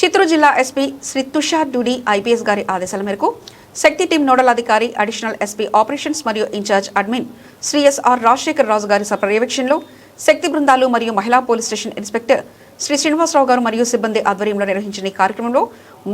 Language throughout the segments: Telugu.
చిత్తూరు జిల్లా ఎస్పీ శ్రీ తుషార్ డూడి ఐపీఎస్ గారి ఆదేశాల మేరకు శక్తి టీం నోడల్ అధికారి అడిషనల్ ఎస్పీ ఆపరేషన్స్ మరియు in charge admin Shri SR Rajasekhar Raju గారి పర్యవేక్షణలో శక్తి బృందాలు మరియు మహిళా police station inspector Shri Srinivasarao గారు మరియు సిబ్బంది ఆధ్వర్యంలో నిర్వహించిన ఈ కార్యక్రమంలో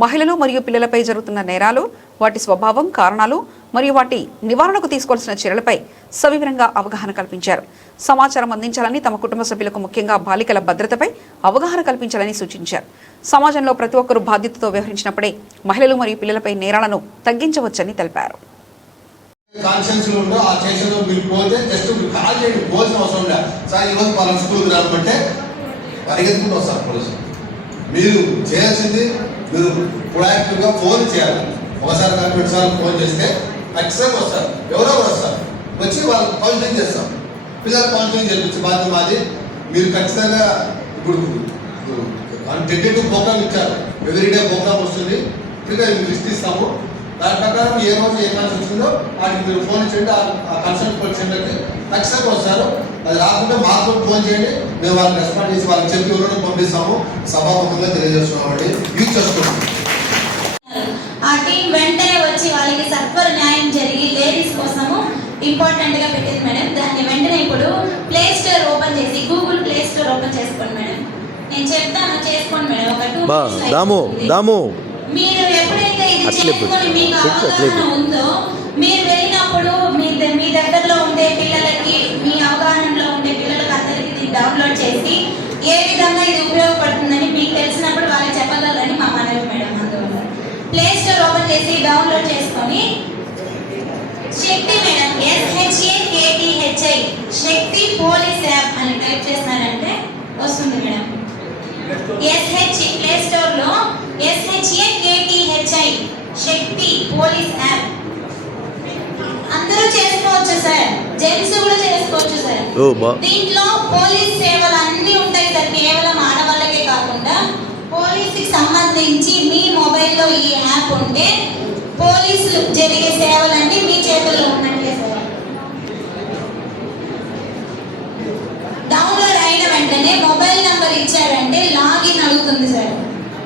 మహిళలు మరియు పిల్లలపై జరుగుతున్న నేరాలు, వాటి స్వభావం, కారణాలు మరియు వాటి నివారణకు తీసుకోవాల్సిన చర్యలపై సవివరంగా అవగాహన కల్పించారు. సమాచారం అందించాలని, తమ కుటుంబ సభ్యులకు ముఖ్యంగా బాలికల భద్రతపై అవగాహన కల్పించాలని సూచించారు. సమాజంలో ప్రతి ఒక్కరూ బాధ్యతతో వ్యవహరించినప్పుడే మహిళలు మరియు పిల్లలపై నేరాలను తగ్గించవచ్చని తెలిపారు. పరిగెత్తుకుంటూ వస్తారు పోలీసులు. మీరు చేయాల్సింది మీరు ప్రొయాక్టివ్గా ఫోన్ చేయాలి. ఒకసారి కానీ 2 సార్లు ఫోన్ చేస్తే ఖచ్చితంగా వస్తారు, ఎవరో వస్తారు, వచ్చి వాళ్ళు కౌన్సిలింగ్ చేస్తాం. పిల్లలు కౌన్సిలింగ్ చేయించి బాధ్యత మాది. మీరు ఖచ్చితంగా ఇప్పుడు టెంటేటివ్ ప్రోగ్రామ్ ఇచ్చారు, ఎవ్రీడే ప్రోగ్రామ్ వస్తుంది. ఇప్పుడుగా లిస్ట్ ఇస్తాము. దాని ప్రకారం ఏ రోజు ఏ కన్సల్ట్ వచ్చిందో వాటికి మీరు ఫోన్ ఇచ్చేయండి. ఆ కన్సల్ట్ వచ్చేయండి, ఖచ్చితంగా వస్తారు. అది రాకుండా మాకు ఫోన్ చేయండి, మేము వాళ్ళకి రెస్పాండ్ చేసి వాళ్ళకి చెప్పి ఎవరైనా పంపిస్తాము. సభాముఖంగా తెలియజేస్తున్నామండి. యూజ్ చేసుకోండి. ఆ టీం వెంటనే వచ్చి వాళ్ళకి సత్వర న్యాయం జరిగి లేడీస్ కోసము ఇంపార్టెంట్ గా పెట్టింది మేడం. దాన్ని వెంటనే ఇప్పుడు ప్లే స్టోర్ ఓపెన్ చేసి గూగుల్ ప్లే స్టోర్ ఓపెన్ చేసుకోండి మేడం. నేను చెప్తాను, చేసుకోండి మేడం. ఒక 2 దాము మీరు ఎప్పుడైతే ఇది చేసుకొని మీకు అవగాహన ఉందో, మీరు వెళ్ళినప్పుడు మీ దగ్గరలో ఉండే పిల్లలకి, మీ అవగాహనలో ఉండే పిల్లలకి అందరికీ డౌన్లోడ్ చేసి ఏ విధంగా ఇది ఉపయోగపడుతుందని మీకు తెలిసినప్పుడు వాళ్ళకి చెప్పగలరని మా మనవి మేడం. అందువల్ల ప్లే స్టోర్ ఓపెన్ చేసి డౌన్లోడ్ చేసుకొని శక్తి మేడం SHAKTHI శక్తి పోలీస్ యాప్ అని టైప్ చేసినారంటే వస్తుంది మేడం. ప్లే స్టోర్ లో SHAKTHI శక్తి పోలీస్ యాప్ అందరూ చేసుకోవచ్చు సార్, జెంట్స్ కూడా చేసుకోవచ్చు సార్. దీంట్లో పోలీస్ సేవలు అన్ని ఉంటాయి సార్. కేవలం ఆడవాళ్ళకే కాకుండా పోలీసుకి సంబంధించి మీ మొబైల్లో ఈ యాప్ ఉంటే పోలీసులు జరిగే సేవలన్నీ మీ చేతుల్లో ఉన్నట్లే సార్. డౌన్లోడ్ అయిన వెంటనే మొబైల్ నంబర్ ఇచ్చారంటే లాగిన్ అడుగుతుంది సార్.